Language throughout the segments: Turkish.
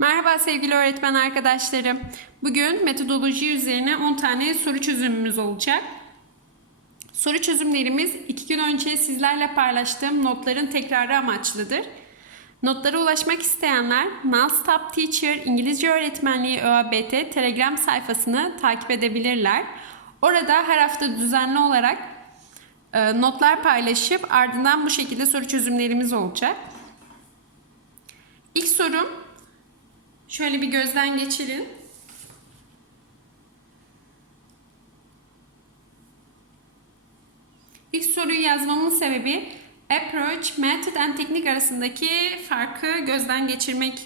Merhaba sevgili öğretmen arkadaşlarım. Bugün metodoloji üzerine 10 tane soru çözümümüz olacak. Soru çözümlerimiz 2 gün önce sizlerle paylaştığım notların tekrarı amaçlıdır. Notlara ulaşmak isteyenler Nonstop Teacher İngilizce Öğretmenliği ÖABT Telegram sayfasını takip edebilirler. Orada her hafta düzenli olarak e, notlar paylaşıp ardından bu şekilde soru çözümlerimiz olacak. İlk sorum Şöyle bir gözden geçirin. İlk soruyu yazmamın sebebi approach, method and teknik arasındaki farkı gözden geçirmek.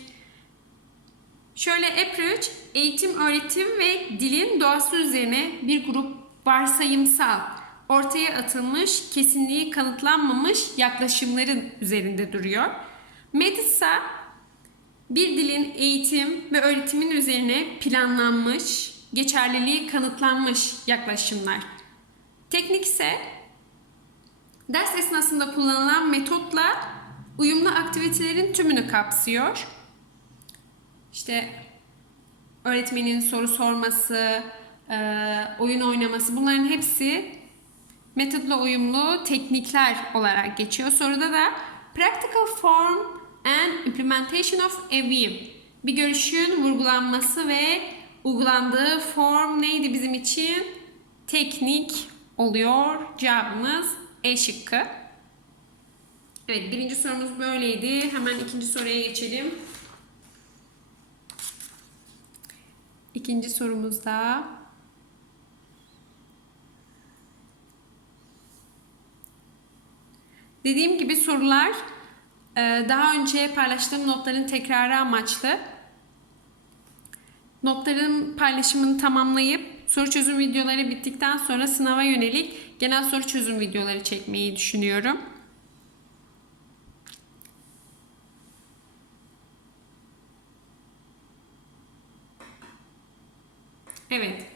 Şöyle approach, eğitim, öğretim ve dilin doğası üzerine bir grup varsayımsal, ortaya atılmış, kesinliği kanıtlanmamış yaklaşımların üzerinde duruyor. Method ise bir dilin eğitim ve öğretimin üzerine planlanmış, geçerliliği kanıtlanmış yaklaşımlar. Teknik ise ders esnasında kullanılan metotla uyumlu aktivitelerin tümünü kapsıyor. İşte öğretmenin soru sorması, oyun oynaması bunların hepsi metodla uyumlu teknikler olarak geçiyor. Soruda da practical form and implementation of a view. Bir görüşün vurgulanması ve uygulandığı form neydi bizim için? Teknik oluyor. Cevabımız E şıkkı. Evet birinci sorumuz böyleydi. Hemen ikinci soruya geçelim. İkinci sorumuzda Dediğim gibi sorular daha önce paylaştığım notların tekrarı amaçlı. Notların paylaşımını tamamlayıp soru çözüm videoları bittikten sonra sınava yönelik genel soru çözüm videoları çekmeyi düşünüyorum. Evet.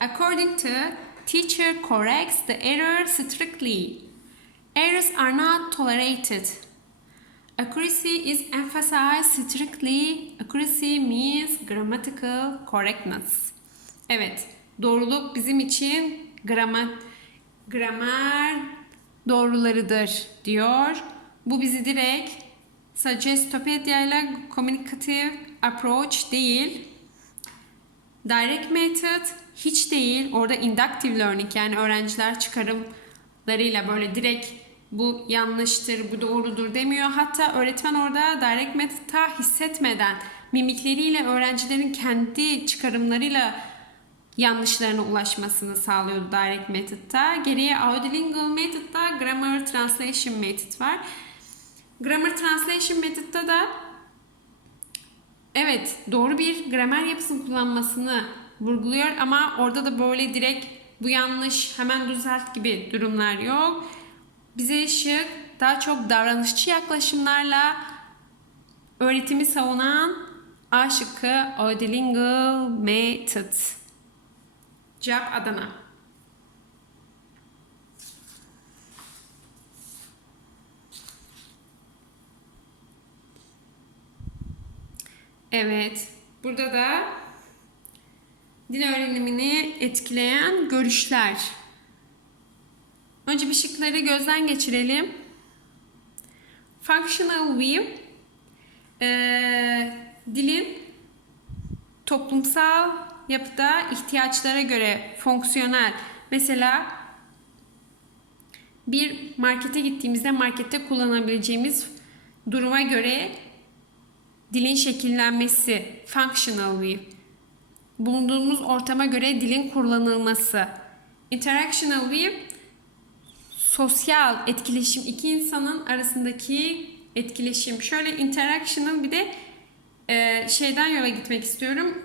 According to teacher corrects the error strictly. Errors are not tolerated. Accuracy is emphasized strictly. Accuracy means grammatical correctness. Evet, doğruluk bizim için gramer, gramer doğrularıdır diyor. Bu bizi direkt Suggestopedia ile communicative approach değil. Direct method hiç değil. Orada inductive learning yani öğrenciler çıkarımlarıyla böyle direkt bu yanlıştır, bu doğrudur demiyor. Hatta öğretmen orada direct method'ta hissetmeden mimikleriyle öğrencilerin kendi çıkarımlarıyla yanlışlarına ulaşmasını sağlıyordu direct method'ta. Geriye audiolingual method'da grammar translation method var. Grammar translation method'da da evet doğru bir gramer yapısını kullanmasını vurguluyor ama orada da böyle direkt bu yanlış hemen düzelt gibi durumlar yok bize şık daha çok davranışçı yaklaşımlarla öğretimi savunan A şıkkı Audilingual Method. Cevap Adana. Evet. Burada da dil öğrenimini etkileyen görüşler Önce bir şıkları gözden geçirelim. Functional view e, dilin toplumsal yapıda ihtiyaçlara göre fonksiyonel. Mesela bir markete gittiğimizde markette kullanabileceğimiz duruma göre dilin şekillenmesi functional view. Bulunduğumuz ortama göre dilin kullanılması. Interactional view sosyal etkileşim iki insanın arasındaki etkileşim. Şöyle interactional bir de e, şeyden yola gitmek istiyorum.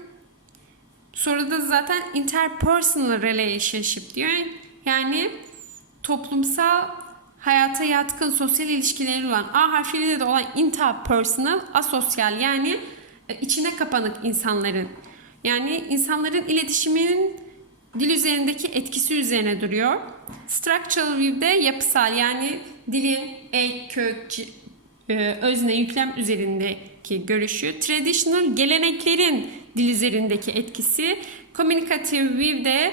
Soruda zaten interpersonal relationship diyor. Yani toplumsal hayata yatkın sosyal ilişkileri olan A harfiyle de olan interpersonal asosyal yani e, içine kapanık insanların. Yani insanların iletişiminin dil üzerindeki etkisi üzerine duruyor. Structural view'de yapısal yani dilin ek, kök, e, özne, yüklem üzerinde üzerindeki görüşü. Traditional geleneklerin dil üzerindeki etkisi. Communicative view'de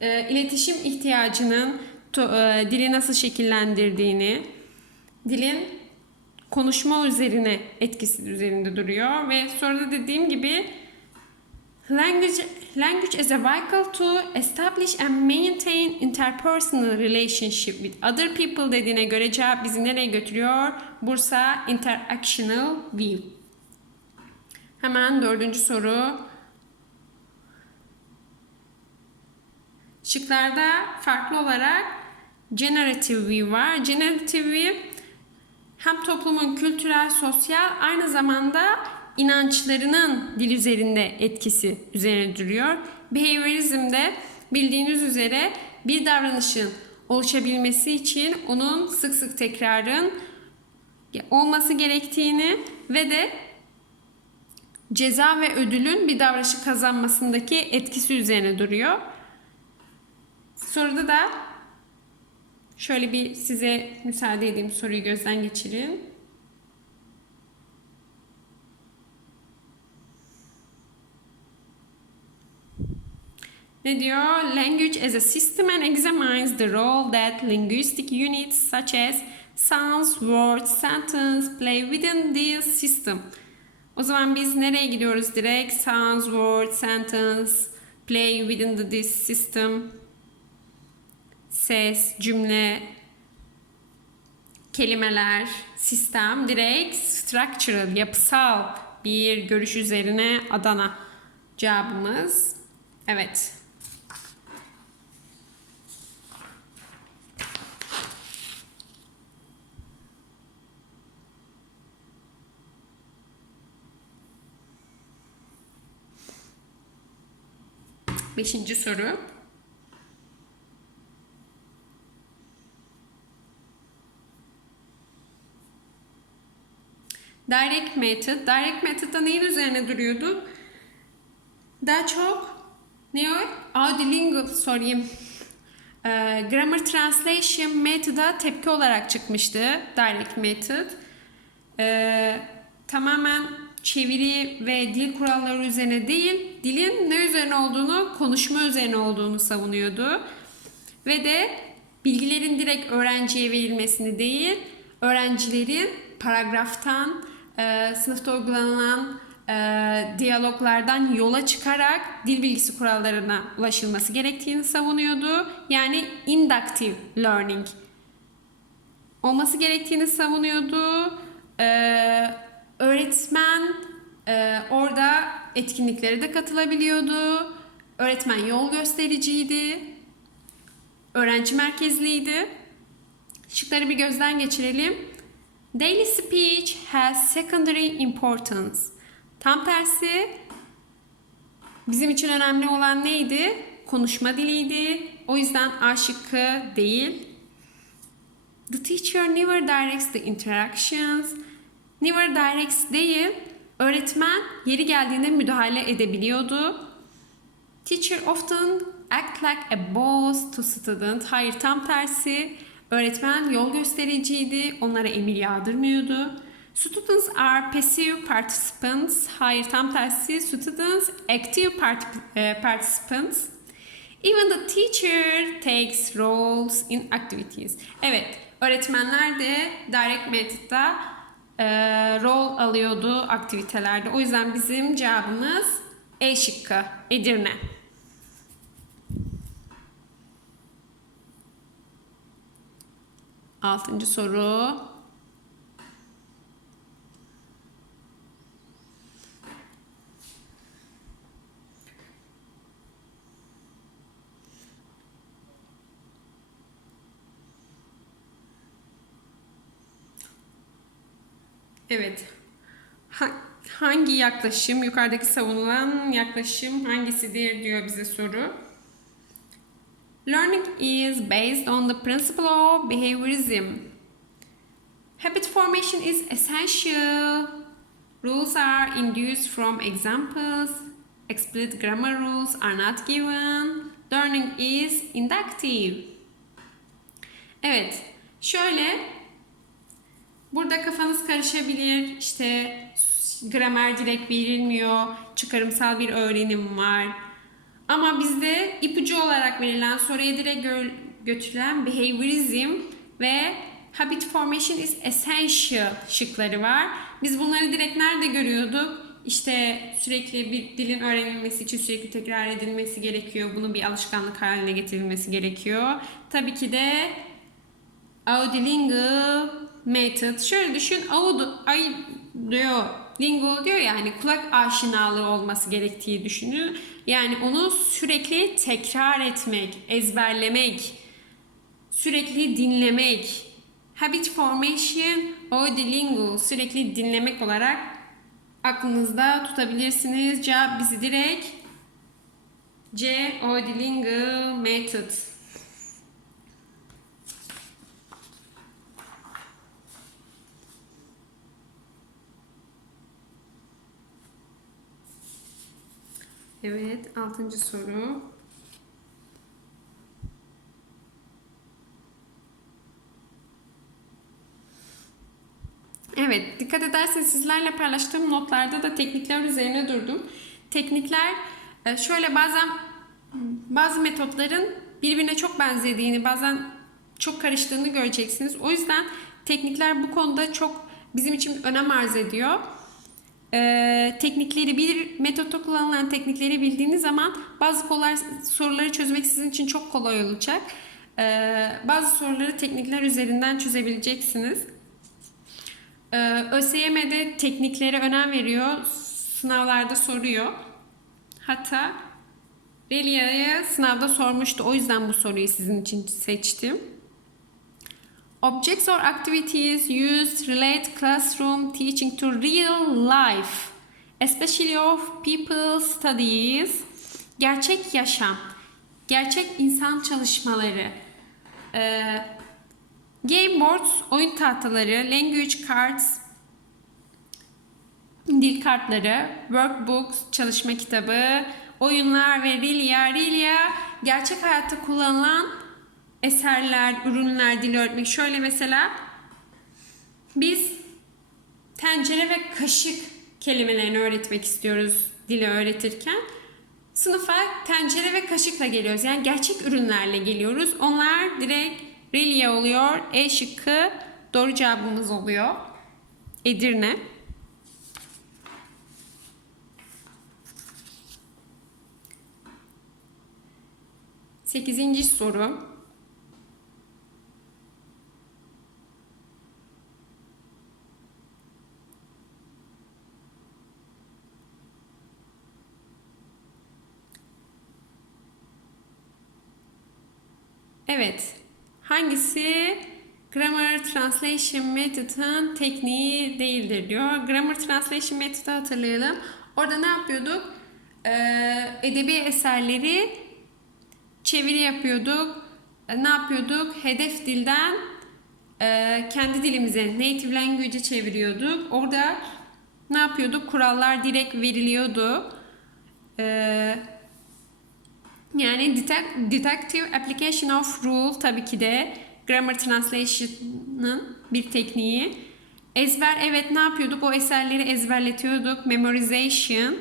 e, iletişim ihtiyacının to- e, dili nasıl şekillendirdiğini, dilin konuşma üzerine etkisi üzerinde duruyor ve sonra da dediğim gibi language language is a vehicle to establish and maintain interpersonal relationship with other people dediğine göre cevap bizi nereye götürüyor? Bursa interactional view. Hemen dördüncü soru. Şıklarda farklı olarak generative view var. Generative view hem toplumun kültürel, sosyal aynı zamanda inançlarının dil üzerinde etkisi üzerine duruyor. Behaviorizmde bildiğiniz üzere bir davranışın oluşabilmesi için onun sık sık tekrarın olması gerektiğini ve de ceza ve ödülün bir davranışı kazanmasındaki etkisi üzerine duruyor. Soruda da şöyle bir size müsaade edeyim soruyu gözden geçirin. Ne diyor? Language as a system and examines the role that linguistic units such as sounds, words, sentence play within this system. O zaman biz nereye gidiyoruz direkt? Sounds, words, sentence play within the, this system. Ses, cümle, kelimeler, sistem direkt structural, yapısal bir görüş üzerine Adana cevabımız. Evet. Beşinci soru. Direct method. Direct method'da neyin üzerine duruyordu? Daha çok ne o? Audiolingual sorayım. Ee, grammar translation methoda tepki olarak çıkmıştı. Direct method. Ee, tamamen çeviri ve dil kuralları üzerine değil, dilin ne üzerine olduğunu, konuşma üzerine olduğunu savunuyordu. Ve de bilgilerin direkt öğrenciye verilmesini değil, öğrencilerin paragraftan, e, sınıfta uygulanan e, diyaloglardan yola çıkarak dil bilgisi kurallarına ulaşılması gerektiğini savunuyordu. Yani inductive learning olması gerektiğini savunuyordu. Ee, öğretmen e, orada etkinliklere de katılabiliyordu. Öğretmen yol göstericiydi. Öğrenci merkezliydi. Şıkları bir gözden geçirelim. Daily speech has secondary importance. Tam tersi bizim için önemli olan neydi? Konuşma diliydi. O yüzden A şıkkı değil. The teacher never directs the interactions. Never directs değil, öğretmen yeri geldiğinde müdahale edebiliyordu. Teacher often act like a boss to student. Hayır tam tersi. Öğretmen yol göstericiydi. Onlara emir yağdırmıyordu. Students are passive participants. Hayır tam tersi. Students active part- e, participants. Even the teacher takes roles in activities. Evet, öğretmenler de direct method'da e, rol alıyordu aktivitelerde. O yüzden bizim cevabımız E şıkkı, Edirne. Altıncı soru. Evet. Ha- hangi yaklaşım, yukarıdaki savunulan yaklaşım hangisidir diyor bize soru. Learning is based on the principle of behaviorism. Habit formation is essential. Rules are induced from examples. Explicit grammar rules are not given. Learning is inductive. Evet, şöyle Burada kafanız karışabilir. İşte gramer direkt verilmiyor. Çıkarımsal bir öğrenim var. Ama bizde ipucu olarak verilen soruya direkt gö- götürülen behaviorism ve habit formation is essential şıkları var. Biz bunları direkt nerede görüyorduk? İşte sürekli bir dilin öğrenilmesi için sürekli tekrar edilmesi gerekiyor. Bunun bir alışkanlık haline getirilmesi gerekiyor. Tabii ki de Audiolingual method. Şöyle düşün, audio, ay diyor, lingual diyor yani kulak aşinalığı olması gerektiği düşünün. Yani onu sürekli tekrar etmek, ezberlemek, sürekli dinlemek. Habit formation, audiolingual, sürekli dinlemek olarak aklınızda tutabilirsiniz. Cevap bizi direkt C, audiolingual method. Evet, altıncı soru. Evet, dikkat ederseniz sizlerle paylaştığım notlarda da teknikler üzerine durdum. Teknikler e, şöyle bazen bazı metotların birbirine çok benzediğini, bazen çok karıştığını göreceksiniz. O yüzden teknikler bu konuda çok bizim için önem arz ediyor. Ee, teknikleri bir metotta kullanılan teknikleri bildiğiniz zaman bazı kolay soruları çözmek sizin için çok kolay olacak. Ee, bazı soruları teknikler üzerinden çözebileceksiniz. Ee, ÖSYM'de tekniklere önem veriyor. Sınavlarda soruyor. Hatta Relia'ya sınavda sormuştu. O yüzden bu soruyu sizin için seçtim. Objects or activities used relate classroom teaching to real life, especially of people studies. Gerçek yaşam, gerçek insan çalışmaları. Ee, game boards, oyun tahtaları, language cards, dil kartları, workbooks, çalışma kitabı, oyunlar ve Rilia. Rilia gerçek hayatta kullanılan eserler, ürünler, dil öğretmek. Şöyle mesela biz tencere ve kaşık kelimelerini öğretmek istiyoruz dili öğretirken. Sınıfa tencere ve kaşıkla geliyoruz. Yani gerçek ürünlerle geliyoruz. Onlar direkt Rilia oluyor. E şıkkı doğru cevabımız oluyor. Edirne. Sekizinci soru. Evet. Hangisi Grammar Translation Method'ın tekniği değildir diyor. Grammar Translation Method'ı hatırlayalım. Orada ne yapıyorduk? Ee, edebi eserleri çeviri yapıyorduk. Ee, ne yapıyorduk? Hedef dilden e, kendi dilimize, native language'e çeviriyorduk. Orada ne yapıyorduk? Kurallar direkt veriliyordu. Ee, yani detect, detective application of rule tabii ki de grammar translation'ın bir tekniği. Ezber evet ne yapıyorduk? O eserleri ezberletiyorduk. Memorization.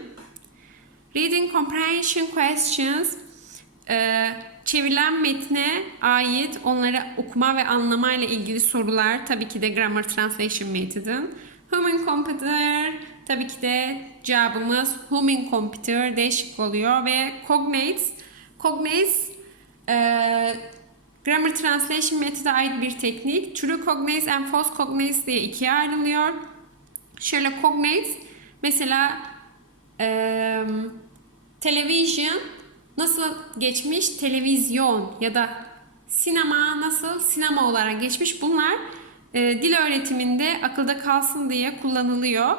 Reading comprehension questions. Ee, çevrilen metne ait onları okuma ve anlama ile ilgili sorular tabii ki de grammar translation method'ın. Human computer tabii ki de cevabımız human computer değişik oluyor ve cognates Cognates e, Grammar Translation Method'a ait bir teknik. True Cognates and False Cognates diye ikiye ayrılıyor. Şöyle Cognates mesela e, television nasıl geçmiş? Televizyon ya da sinema nasıl? Sinema olarak geçmiş. Bunlar e, dil öğretiminde akılda kalsın diye kullanılıyor.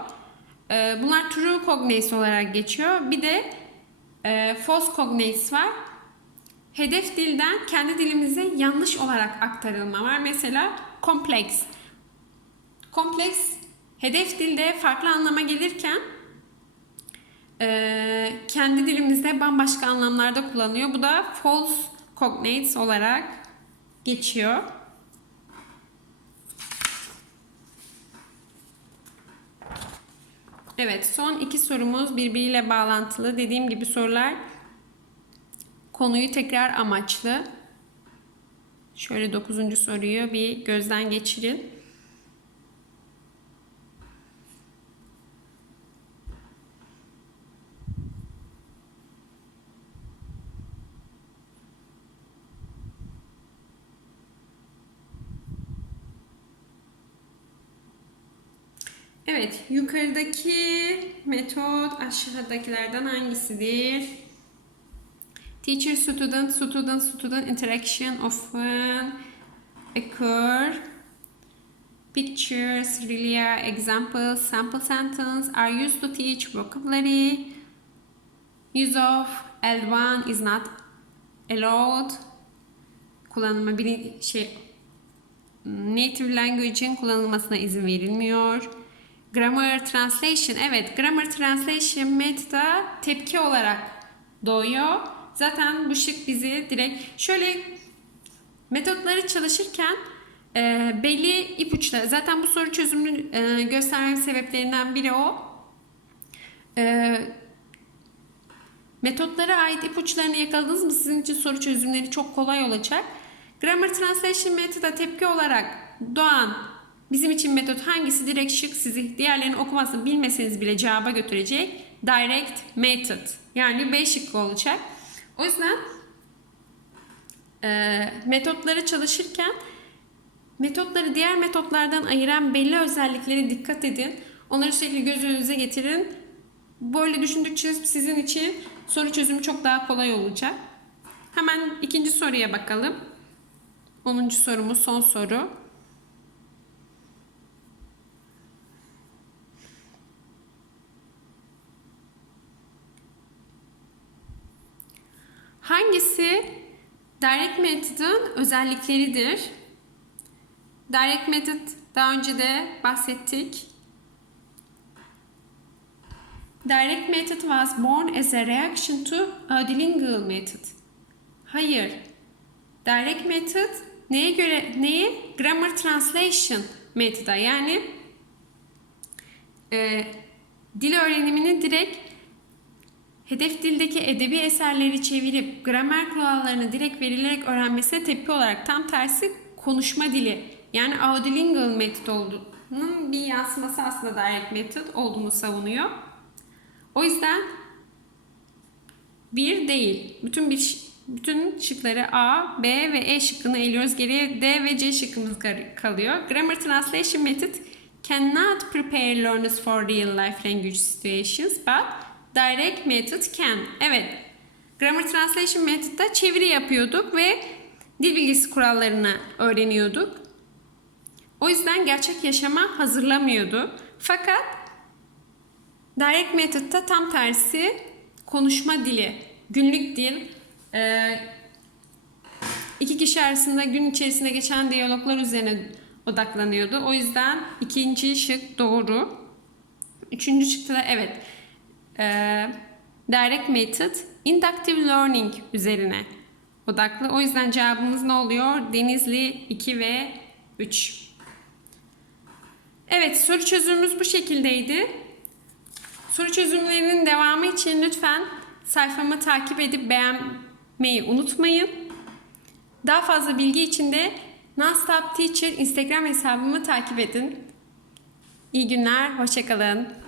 E, bunlar true cognates olarak geçiyor. Bir de e, false cognates var hedef dilden kendi dilimize yanlış olarak aktarılma var. Mesela kompleks. Kompleks hedef dilde farklı anlama gelirken e, kendi dilimizde bambaşka anlamlarda kullanıyor. Bu da false cognates olarak geçiyor. Evet, son iki sorumuz birbiriyle bağlantılı. Dediğim gibi sorular konuyu tekrar amaçlı. Şöyle dokuzuncu soruyu bir gözden geçirin. Evet, yukarıdaki metot aşağıdakilerden hangisidir? Teacher student student student interaction often occur. Pictures, realia, examples, sample sentence are used to teach vocabulary. Use of L1 is not allowed. Kullanılma bir şey native language'in kullanılmasına izin verilmiyor. Grammar translation. Evet, grammar translation metoda tepki olarak doğuyor. Zaten bu şık bizi direkt şöyle metotları çalışırken e, belli ipuçları. Zaten bu soru çözümünü e, göstermem sebeplerinden biri o. E, metotlara ait ipuçlarını yakaladınız mı sizin için soru çözümleri çok kolay olacak. Grammar Translation metoda tepki olarak doğan bizim için metot hangisi direkt şık sizi diğerlerini okumasını bilmeseniz bile cevaba götürecek. Direct method yani B şıkkı olacak. O yüzden e, metotları çalışırken metotları diğer metotlardan ayıran belli özelliklere dikkat edin. Onları sürekli göz getirin. Böyle düşündükçe sizin için soru çözümü çok daha kolay olacak. Hemen ikinci soruya bakalım. 10. sorumuz son soru. Hangisi direct method'ın özellikleridir? Direct method daha önce de bahsettik. Direct method was born as a reaction to Ödilingual method. Hayır. Direct method neye göre neye? Grammar translation metoda yani e, dil öğrenimini direkt hedef dildeki edebi eserleri çevirip gramer kurallarını direkt verilerek öğrenmesine tepki olarak tam tersi konuşma dili yani audiolingual metot olduğunun bir yansıması aslında direct method olduğunu savunuyor. O yüzden bir değil. Bütün bir bütün şıkları A, B ve E şıkkını eliyoruz. Geriye D ve C şıkkımız kalıyor. Grammar Translation Method cannot prepare learners for real life language situations but direct method can. Evet. Grammar Translation Method'da çeviri yapıyorduk ve dil bilgisi kurallarını öğreniyorduk. O yüzden gerçek yaşama hazırlamıyordu. Fakat Direct Method'da tam tersi konuşma dili, günlük dil, iki kişi arasında gün içerisinde geçen diyaloglar üzerine odaklanıyordu. O yüzden ikinci şık doğru. Üçüncü şıkta da evet. Direct Method Inductive Learning üzerine odaklı. O yüzden cevabımız ne oluyor? Denizli 2 ve 3. Evet soru çözümümüz bu şekildeydi. Soru çözümlerinin devamı için lütfen sayfamı takip edip beğenmeyi unutmayın. Daha fazla bilgi için de Nonstop Teacher Instagram hesabımı takip edin. İyi günler, hoşçakalın.